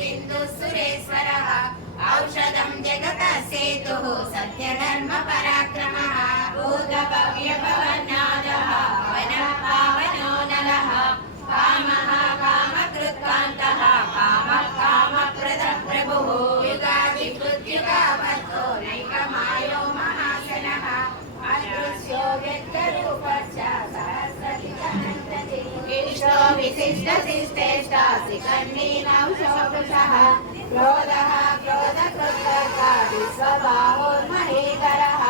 बिन्दुः सुरेश्वरः औषधं जगतः सेतुः सत्यधर्म पराक्रमः भूतभव्यभवन्नादः वनः पावनो नलः कामः कामकृत्कान्तः कामः कामप्रदः प्रभुः युगादिकृत्युगाबद्धो नैकमायो महासनः अदृश्यो व्यक्तरूपश्च सहस्रदिगन्तजिष्टो विशिष्टशिष्टेष्टासिकन्नीनौ शोभुषः क्रोधः क्रोधकृत्कर्ता विश्वबाहोर्महीधरः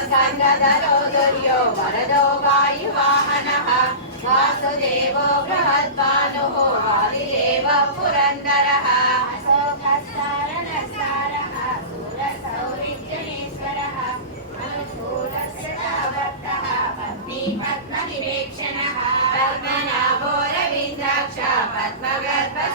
स्कन्दधरो दुर्यो वरदो वायुवाहनः वासुदेवो बृहद्भानुः